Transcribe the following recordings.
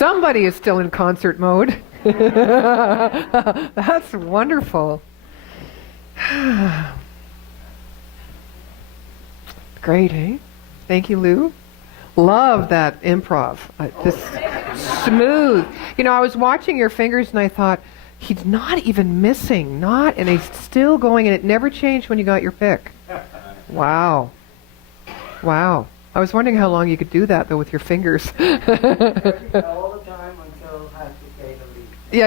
Somebody is still in concert mode. That's wonderful. Great, eh? Thank you, Lou. Love that improv. Just smooth. You know, I was watching your fingers and I thought, he's not even missing. And he's still going, and it never changed when you got your pick. Wow. Wow. I was wondering how long you could do that, though, with your fingers. All the time until I have to pay the lease. Yeah.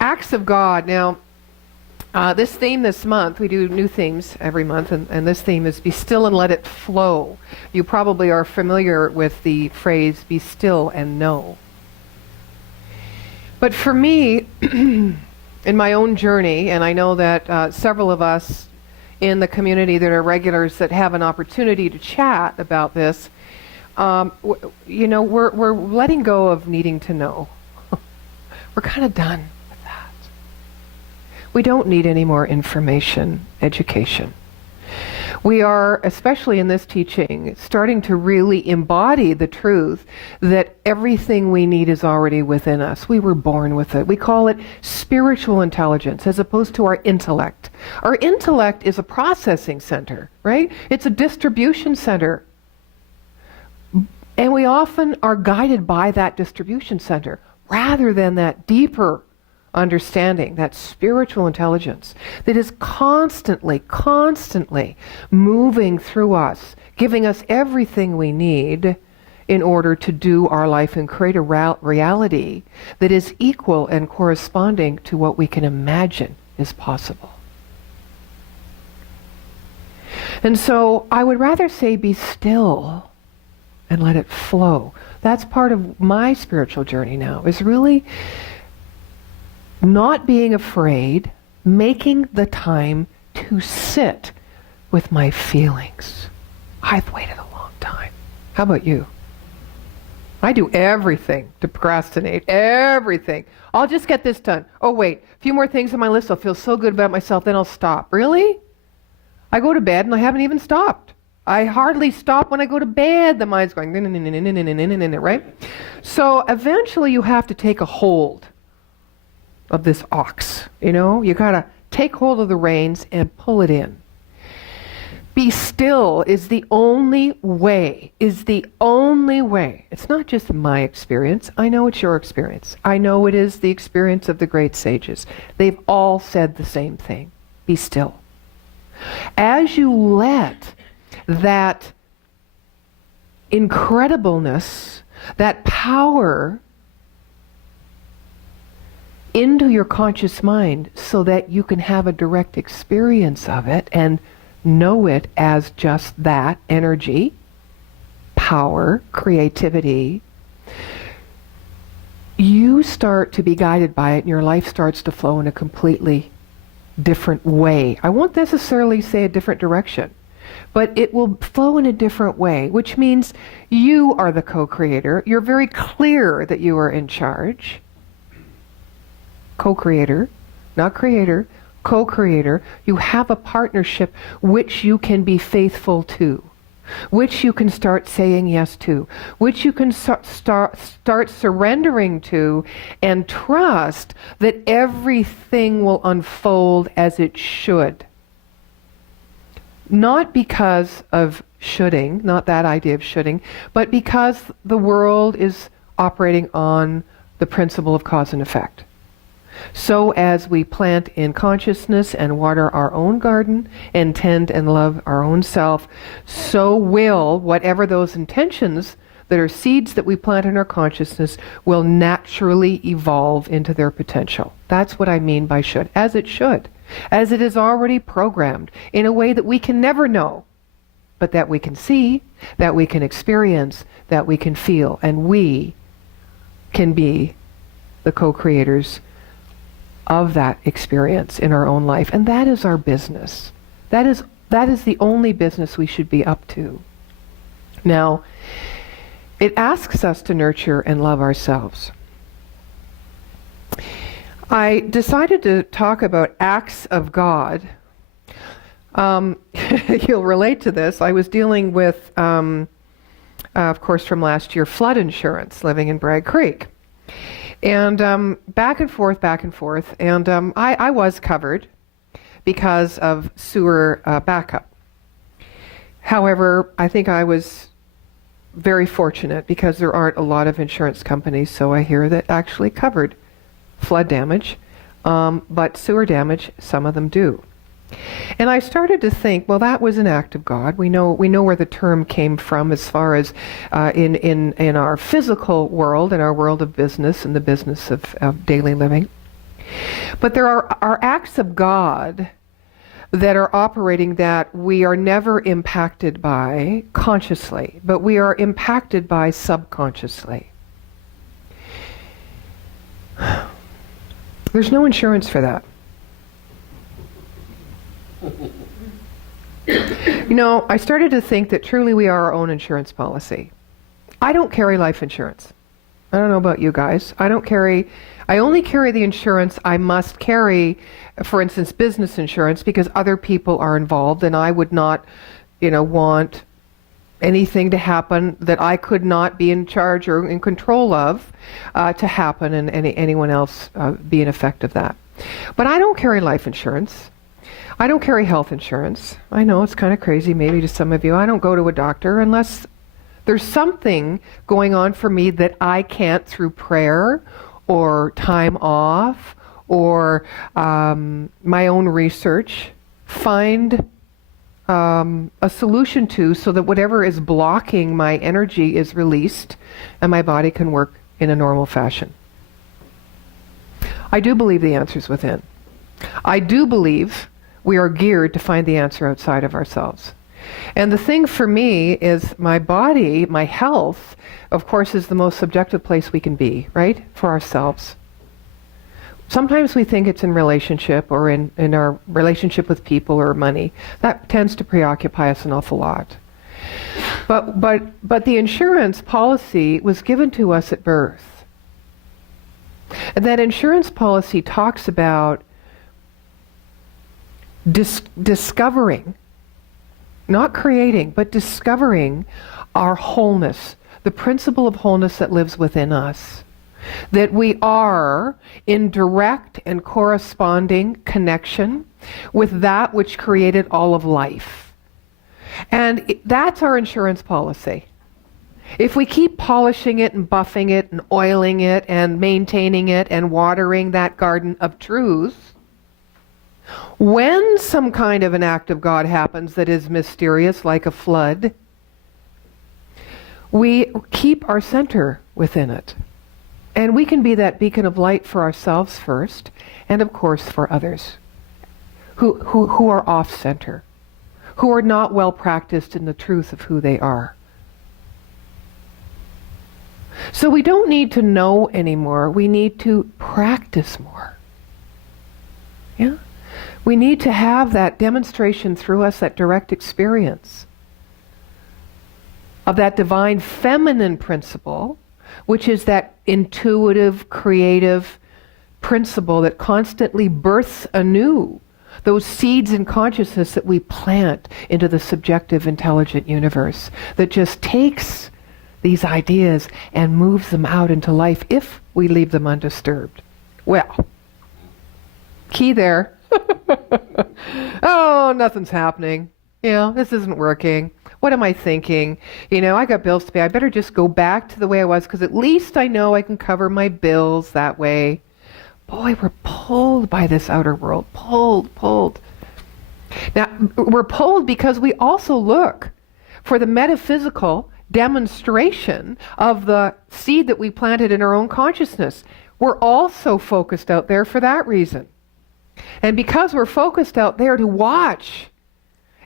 Acts of God. Now, this theme this month, we do new themes every month, and this theme is Be Still and Let It Flow. You probably are familiar with the phrase, be still and know. But for me, in my own journey, and I know that several of us in the community that are regulars that have an opportunity to chat about this, we're letting go of needing to know. We're kind of done with that. We don't need any more information, education. We are, especially in this teaching, starting to really embody the truth that everything we need is already within us. We were born with it. We call it spiritual intelligence as opposed to our intellect. Our intellect is a processing center, right? It's a distribution center. And we often are guided by that distribution center rather than that deeper understanding, that spiritual intelligence that is constantly moving through us, giving us everything we need in order to do our life and create a reality that is equal and corresponding to what we can imagine is possible. And so I would rather say be still and let it flow. That's part of my spiritual journey now, is really not being afraid, making the time to sit with my feelings. I've waited a long time. How about you? I do everything to procrastinate, everything. I'll just get this done. Oh wait, a few more things on my list. I'll feel so good about myself, then I'll stop. Really? I go to bed and I haven't even stopped. I hardly stop when I go to bed. The mind's going, right? So eventually you have to take a hold of this ox, you gotta take hold of the reins and pull it in. Be still is the only way. It's not just my experience. I know it's your experience. I know it is the experience of the great sages. They've all said the same thing. Be still. As you let that incredibleness, that power into your conscious mind so that you can have a direct experience of it and know it as just that energy, power, creativity, you start to be guided by it and your life starts to flow in a completely different way. I won't necessarily say a different direction, but it will flow in a different way, which means you are the co-creator. You're very clear that you are in charge. Co-creator, not creator, co-creator. You have a partnership which you can be faithful to, which you can start saying yes to, which you can start surrendering to, and trust that everything will unfold as it should. Not because of shoulding, not that idea of shoulding, but because the world is operating on the principle of cause and effect. So as we plant in consciousness and water our own garden and tend and love our own self, so will whatever those intentions that are seeds that we plant in our consciousness will naturally evolve into their potential. That's what I mean by should. As it should. As it is already programmed in a way that we can never know, but that we can see, that we can experience, that we can feel, and we can be the co-creators of that experience in our own life. And that is our business. That is the only business we should be up to. Now, it asks us to nurture and love ourselves. I decided to talk about acts of God You'll relate to this. I was dealing with, of course, from last year, flood insurance living in Bragg Creek. And back and forth. And I was covered because of sewer backup. However, I think I was very fortunate because there aren't a lot of insurance companies, so I hear, that actually covered flood damage. But sewer damage, some of them do. And I started to think, well, that was an act of God. We know where the term came from as far as in our physical world, in our world of business and the business of daily living. But there are acts of God that are operating that we are never impacted by consciously, but we are impacted by subconsciously. There's no insurance for that. I started to think that truly we are our own insurance policy. I don't carry life insurance. I don't know about you guys. I only carry the insurance I must carry, for instance, business insurance, because other people are involved and I would not, want anything to happen that I could not be in charge or in control of to happen, and anyone else be an effect of that. But I don't carry life insurance. I don't carry health insurance. I know it's kind of crazy maybe to some of you. I don't go to a doctor unless there's something going on for me that I can't, through prayer or time off or my own research, find a solution to, so that whatever is blocking my energy is released and my body can work in a normal fashion. I do believe the answer's within. I do believe we are geared to find the answer outside of ourselves. And the thing for me is my body, my health, of course, is the most subjective place we can be, right? For ourselves. Sometimes we think it's in relationship or in our relationship with people or money. That tends to preoccupy us an awful lot. But the insurance policy was given to us at birth. And that insurance policy talks about discovering, not creating, but discovering our wholeness, the principle of wholeness that lives within us. That we are in direct and corresponding connection with that which created all of life. And that's our insurance policy. If we keep polishing it and buffing it and oiling it and maintaining it and watering that garden of truth, when some kind of an act of God happens that is mysterious, like a flood, we keep our center within it. And we can be that beacon of light for ourselves first, and of course for others who are off center, who are not well practiced in the truth of who they are. So we don't need to know anymore, we need to practice more. Yeah? We need to have that demonstration through us, that direct experience of that divine feminine principle, which is that intuitive, creative principle that constantly births anew those seeds in consciousness that we plant into the subjective, intelligent universe, that just takes these ideas and moves them out into life if we leave them undisturbed. Well, key there. Oh, nothing's happening. This isn't working. What am I thinking? I got bills to pay. I better just go back to the way I was, because at least I know I can cover my bills that way. Boy, we're pulled by this outer world. Pulled. Now, we're pulled because we also look for the metaphysical demonstration of the seed that we planted in our own consciousness. We're also focused out there for that reason. And because we're focused out there to watch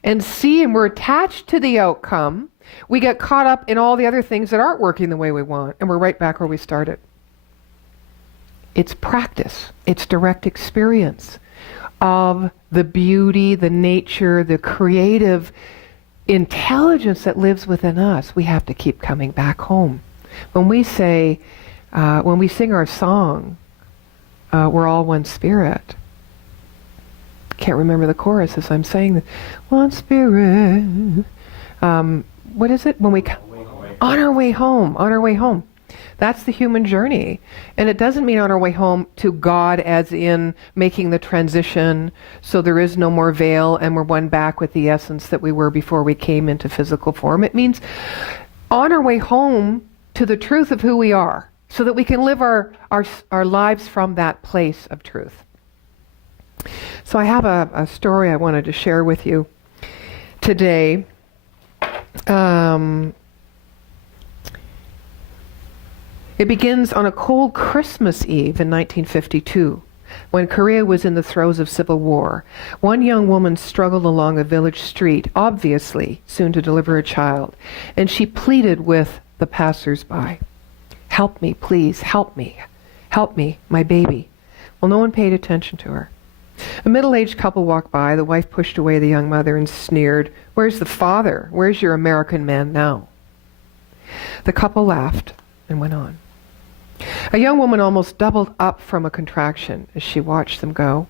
and see, and we're attached to the outcome, we get caught up in all the other things that aren't working the way we want, and we're right back where we started. It's practice. It's direct experience of the beauty, the nature, the creative intelligence that lives within us. We have to keep coming back home. When we say, when we sing our song, we're all one spirit, can't remember the chorus as I'm saying this. One spirit. What is it? When we on our way home. On our way home. That's the human journey. And it doesn't mean on our way home to God as in making the transition so there is no more veil and we're one back with the essence that we were before we came into physical form. It means on our way home to the truth of who we are so that we can live our lives from that place of truth. So I have a story I wanted to share with you today. It begins on a cold Christmas Eve in 1952, when Korea was in the throes of civil war. One young woman struggled along a village street, obviously soon to deliver a child, and she pleaded with the passers-by, "Help me, please, help me, my baby." Well, no one paid attention to her. A middle-aged couple walked by. The wife pushed away the young mother and sneered, "Where's the father? Where's your American man now?" The couple laughed and went on. A young woman almost doubled up from a contraction as she watched them go.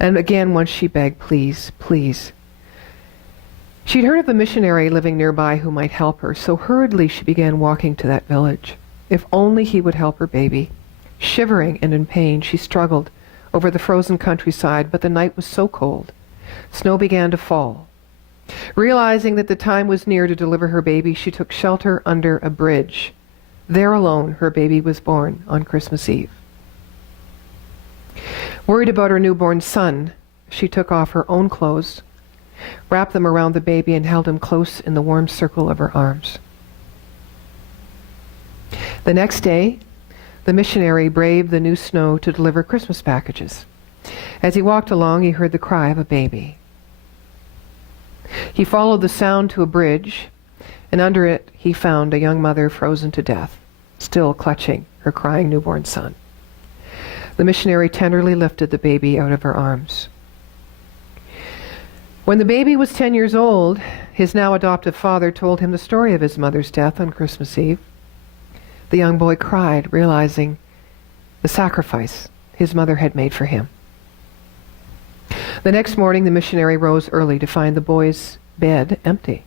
And again, once she begged, "Please, please." She'd heard of a missionary living nearby who might help her, so hurriedly she began walking to that village. If only he would help her baby. Shivering and in pain, she struggled over the frozen countryside, but the night was so cold. Snow began to fall. Realizing that the time was near to deliver her baby, she took shelter under a bridge. There alone, her baby was born on Christmas Eve. Worried about her newborn son, she took off her own clothes, wrapped them around the baby, and held him close in the warm circle of her arms. The next day, the missionary braved the new snow to deliver Christmas packages. As he walked along, he heard the cry of a baby. He followed the sound to a bridge, and under it he found a young mother frozen to death, still clutching her crying newborn son. The missionary tenderly lifted the baby out of her arms. When the baby was 10 years old, his now adoptive father told him the story of his mother's death on Christmas Eve. The young boy cried, realizing the sacrifice his mother had made for him. The next morning, the missionary rose early to find the boy's bed empty.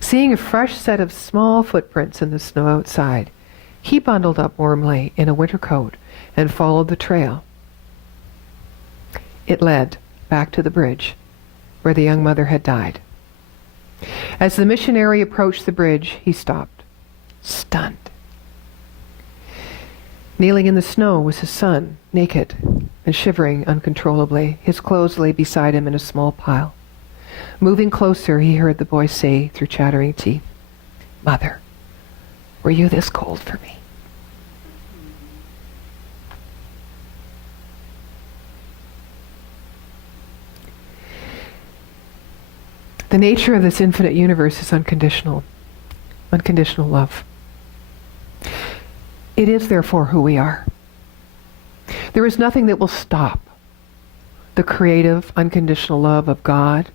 Seeing a fresh set of small footprints in the snow outside, he bundled up warmly in a winter coat and followed the trail. It led back to the bridge where the young mother had died. As the missionary approached the bridge, he stopped, stunned. Kneeling in the snow was his son, naked and shivering uncontrollably. His clothes lay beside him in a small pile. Moving closer, he heard the boy say through chattering teeth, "Mother, were you this cold for me?" The nature of this infinite universe is unconditional love. It is therefore who we are. There is nothing that will stop the creative, unconditional love of God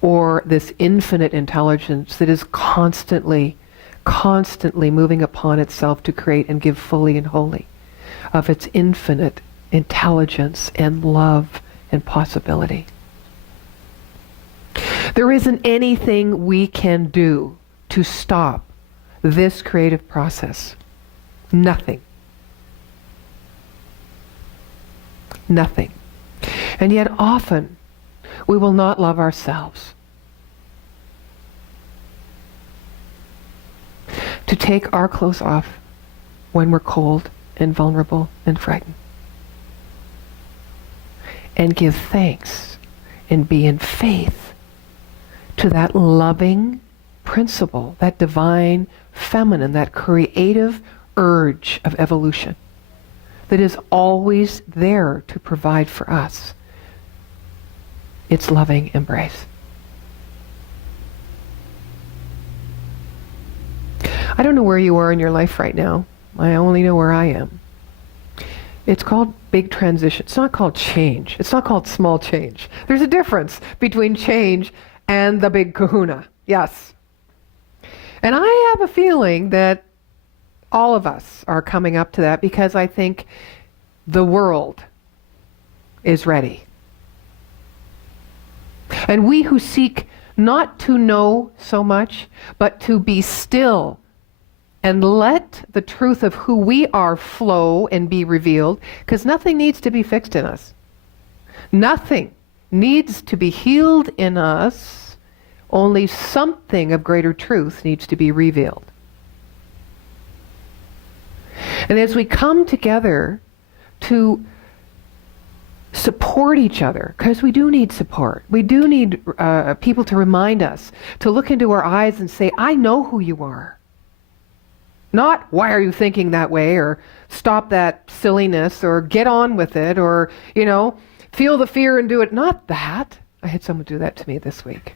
or this infinite intelligence that is constantly moving upon itself to create and give fully and wholly of its infinite intelligence and love and possibility. There isn't anything we can do to stop this creative process. Nothing. Nothing. And yet often we will not love ourselves. To take our clothes off when we're cold and vulnerable and frightened. And give thanks and be in faith to that loving principle, that divine feminine, that creative urge of evolution that is always there to provide for us its loving embrace. I don't know where you are in your life right now. I only know where I am. It's called big transition. It's not called change. It's not called small change. There's a difference between change and the big kahuna. Yes. And I have a feeling that all of us are coming up to that because I think the world is ready. And we who seek not to know so much, but to be still and let the truth of who we are flow and be revealed, because nothing needs to be fixed in us. Nothing needs to be healed in us. Only something of greater truth needs to be revealed. And as we come together to support each other, because we do need support. We do need people to remind us, to look into our eyes and say, I know who you are. Not, why are you thinking that way, or stop that silliness, or get on with it, or, feel the fear and do it. Not that. I had someone do that to me this week.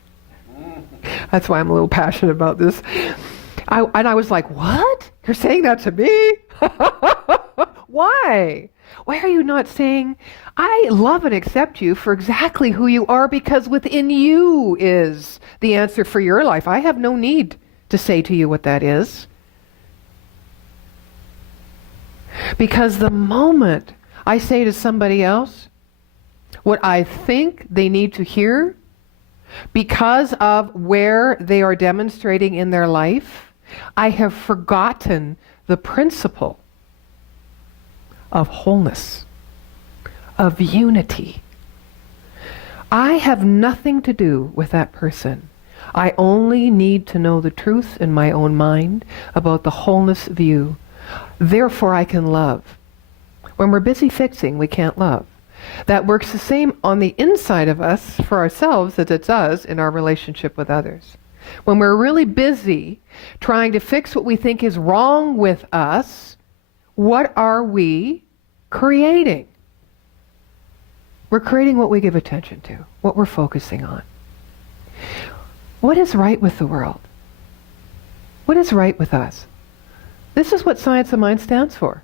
That's why I'm a little passionate about this. I was like, what? You're saying that to me? Why? Why are you not saying, I love and accept you for exactly who you are, because within you is the answer for your life. I have no need to say to you what that is. Because the moment I say to somebody else what I think they need to hear, because of where they are demonstrating in their life, I have forgotten the principle of wholeness, of unity. I have nothing to do with that person. I only need to know the truth in my own mind about the wholeness view. Therefore, I can love. When we're busy fixing, we can't love. That works the same on the inside of us for ourselves as it does in our relationship with others. When we're really busy trying to fix what we think is wrong with us, what are we creating? We're creating what we give attention to, what we're focusing on. What is right with the world? What is right with us? This is what Science of Mind stands for.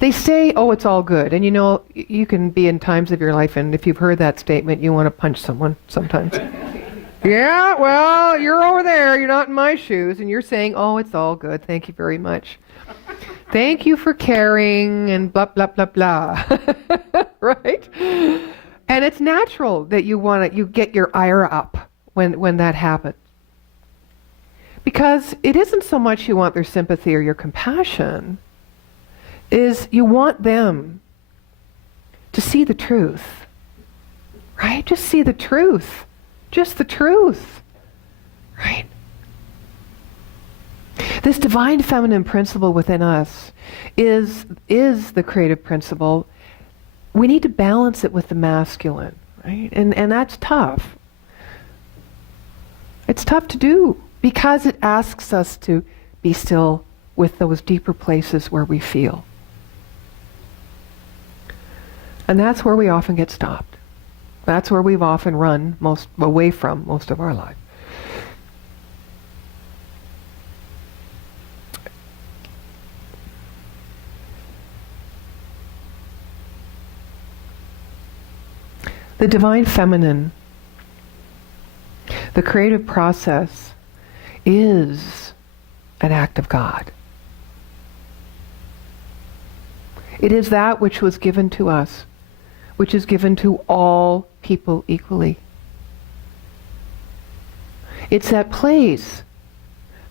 They say, oh, it's all good. And you can be in times of your life, and if you've heard that statement, you want to punch someone sometimes. Yeah, well, you're over there. You're not in my shoes. And you're saying, oh, it's all good. Thank you very much. Thank you for caring, and blah, blah, blah, blah. Right? And it's natural that you get your ire up when that happens. Because it isn't so much you want their sympathy or your compassion, is you want them to see the truth. Right? Just see the truth. Just the truth. Right? This divine feminine principle within us is the creative principle. We need to balance it with the masculine, right? And that's tough. It's tough to do because it asks us to be still with those deeper places where we feel. And that's where we often get stopped. That's where we've often run away from most of our life. The divine feminine, the creative process, is an act of God. It is that which was given to us, which is given to all people equally. It's that place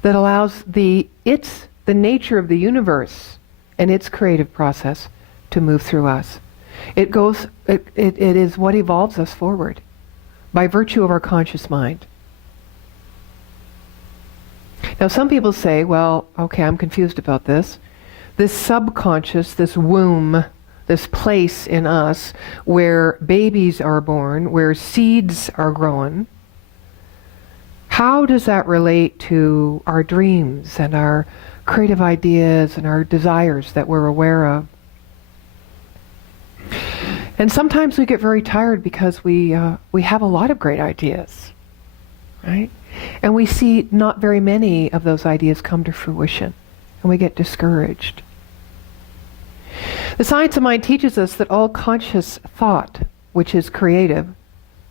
that allows the nature of the universe and its creative process to move through us. It is what evolves us forward by virtue of our conscious mind. Now some people say, well, okay, I'm confused about this. This subconscious, this womb, this place in us where babies are born, where seeds are grown, how does that relate to our dreams and our creative ideas and our desires that we're aware of? And sometimes we get very tired because we have a lot of great ideas, right? And we see not very many of those ideas come to fruition, and we get discouraged. The Science of Mind teaches us that all conscious thought, which is creative,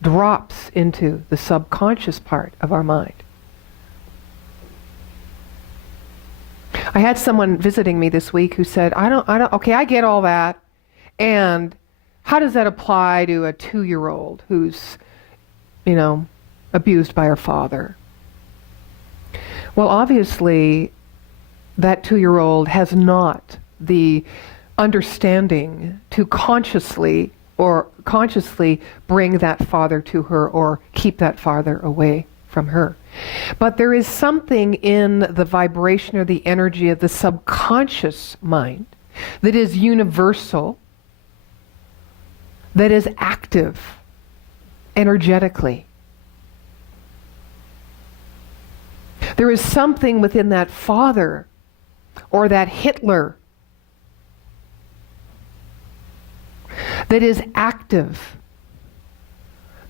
drops into the subconscious part of our mind. I had someone visiting me this week who said, okay, I get all that, and how does that apply to a 2-year-old who's, you know, abused by her father? Well, obviously, that 2-year-old has not the understanding to consciously bring that father to her or keep that father away from her. But there is something in the vibration or the energy of the subconscious mind that is universal, that is active energetically. There is something within that father or that Hitler that is active,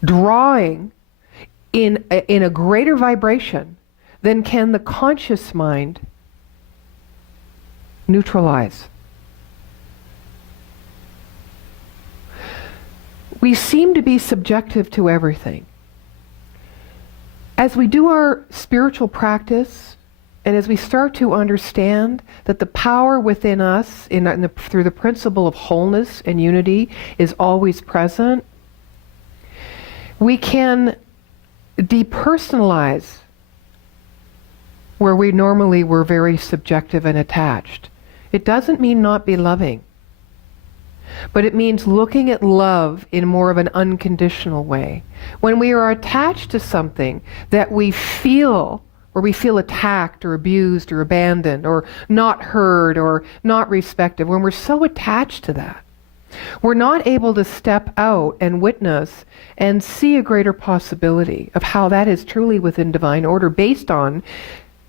drawing in a greater vibration than can the conscious mind neutralize. We seem to be subjective to everything. As we do our spiritual practice, and as we start to understand that the power within us, through the principle of wholeness and unity, is always present, we can depersonalize where we normally were very subjective and attached. It doesn't mean not be loving, but it means looking at love in more of an unconditional way. When we are attached to something that we feel, or we feel attacked or abused or abandoned or not heard or not respected, when we're so attached to that, we're not able to step out and witness and see a greater possibility of how that is truly within divine order, based on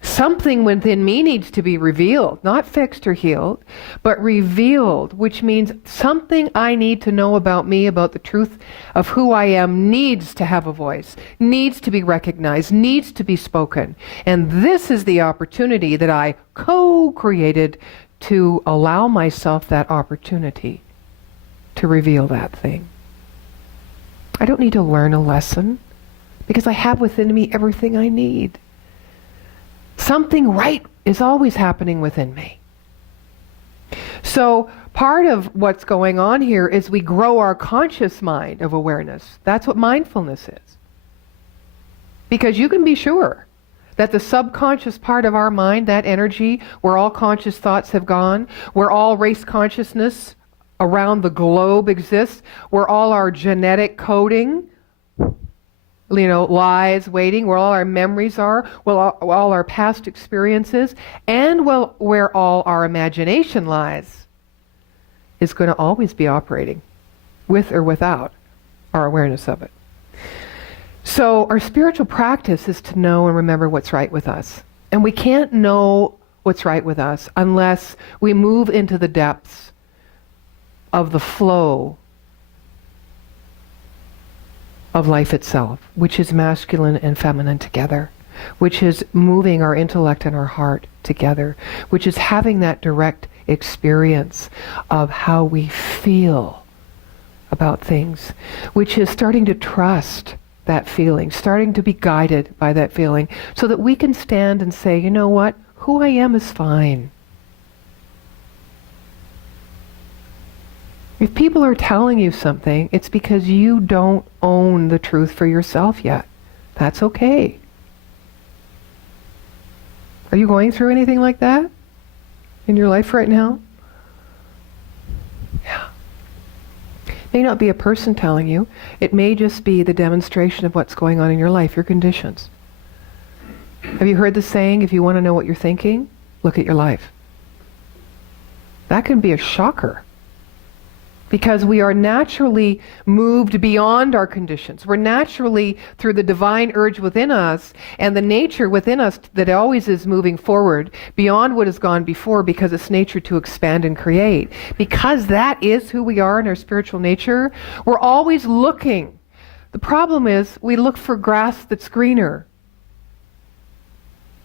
something within me needs to be revealed, not fixed or healed, but revealed, which means something I need to know about me, about the truth of who I am, needs to have a voice, needs to be recognized, needs to be spoken. And this is the opportunity that I co-created to allow myself that opportunity to reveal that thing. I don't need to learn a lesson because I have within me everything I need. Something right is always happening within me. So part of what's going on here is we grow our conscious mind of awareness. That's what mindfulness is. Because you can be sure that the subconscious part of our mind, that energy where all conscious thoughts have gone, where all race consciousness around the globe exists, where all our genetic coding, lies waiting, where all our memories are, all our past experiences, and where all our imagination lies, is going to always be operating, with or without our awareness of it. So our spiritual practice is to know and remember what's right with us. And we can't know what's right with us unless we move into the depths of the flow of life itself, which is masculine and feminine together, which is moving our intellect and our heart together, which is having that direct experience of how we feel about things, which is starting to trust that feeling, starting to be guided by that feeling, so that we can stand and say, you know what, who I am is fine. If people are telling you something, it's because you don't own the truth for yourself yet. That's okay. Are you going through anything like that in your life right now? Yeah. It may not be a person telling you. It may just be the demonstration of what's going on in your life, your conditions. Have you heard the saying, if you want to know what you're thinking, look at your life? That can be a shocker. Because we are naturally moved beyond our conditions. We're naturally, through the divine urge within us and the nature within us that always is moving forward beyond what has gone before, because it's nature to expand and create. Because that is who we are in our spiritual nature, we're always looking. The problem is we look for grass that's greener.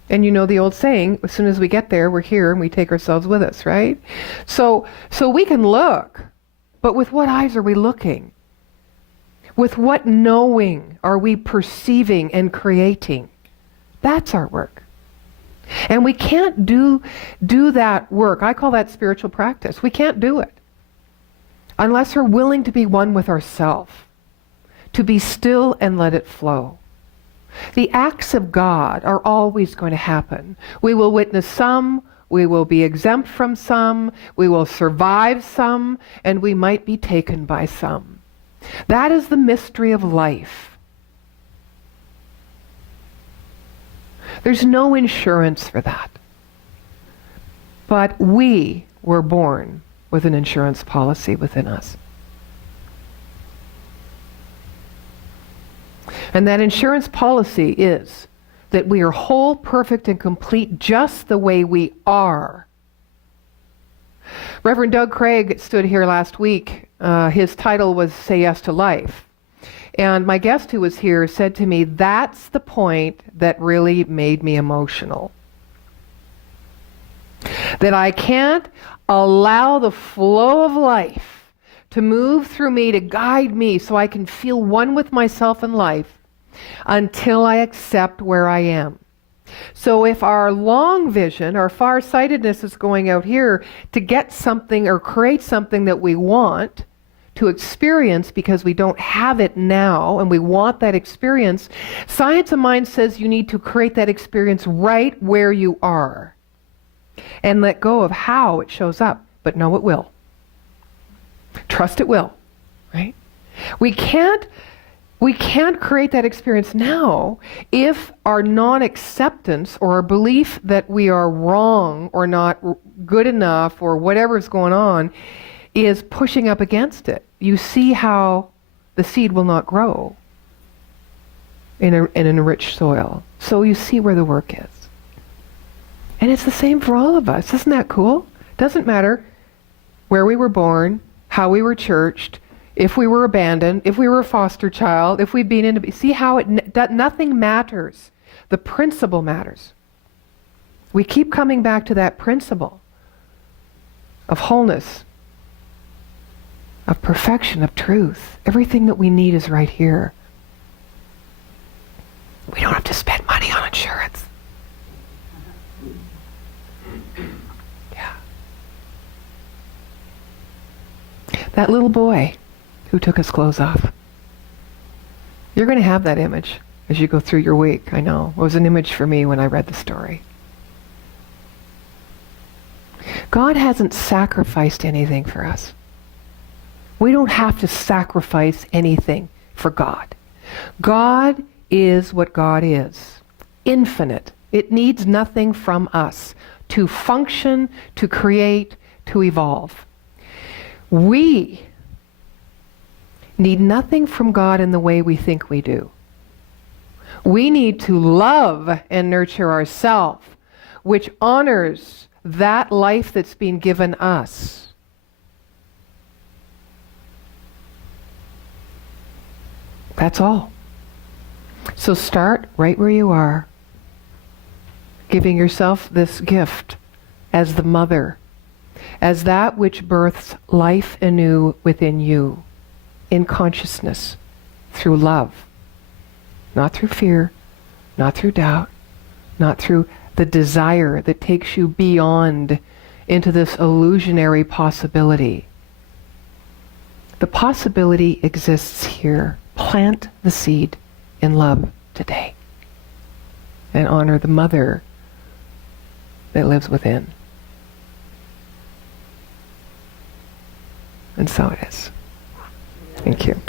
And you know the old saying, as soon as we get there, we're here and we take ourselves with us, right? So we can look. But with what eyes are we looking? With what knowing are we perceiving and creating? That's our work. And we can't do that work. I call that spiritual practice. We can't do it unless we're willing to be one with ourself, to be still and let it flow. The acts of God are always going to happen. We will witness some, we will be exempt from some, we will survive some, and we might be taken by some. That is the mystery of life. There's no insurance for that. But we were born with an insurance policy within us. And that insurance policy is that we are whole, perfect, and complete just the way we are. Reverend Doug Craig stood here last week. His title was Say Yes to Life. And my guest who was here said to me, that's the point that really made me emotional. That I can't allow the flow of life to move through me, to guide me so I can feel one with myself and life until I accept where I am. So if our long vision, our farsightedness is going out here to get something or create something that we want to experience because we don't have it now and we want that experience, Science of Mind says you need to create that experience right where you are and let go of how it shows up, but know it will. Trust it will, right? We can't create that experience now if our non-acceptance or our belief that we are wrong or not good enough or whatever is going on is pushing up against it. You see how the seed will not grow in an enriched soil. So you see where the work is. And it's the same for all of us. Isn't that cool? Doesn't matter where we were born, how we were churched, if we were abandoned, if we were a foster child, if we've been into... See how nothing matters. The principle matters. We keep coming back to that principle of wholeness, of perfection, of truth. Everything that we need is right here. We don't have to spend money on insurance. Yeah. That little boy who took his clothes off. You're going to have that image as you go through your week, I know. It was an image for me when I read the story. God hasn't sacrificed anything for us. We don't have to sacrifice anything for God. God is what God is. Infinite. It needs nothing from us to function, to create, to evolve. We need nothing from God in the way we think we do. We need to love and nurture ourselves, which honors that life that's been given us. That's all. So start right where you are, giving yourself this gift as the mother, as that which births life anew within you, in consciousness, through love, not through fear, not through doubt, not through the desire that takes you beyond into this illusionary possibility. The possibility exists here. Plant the seed in love today and honor the mother that lives within. And so it is. Thank you.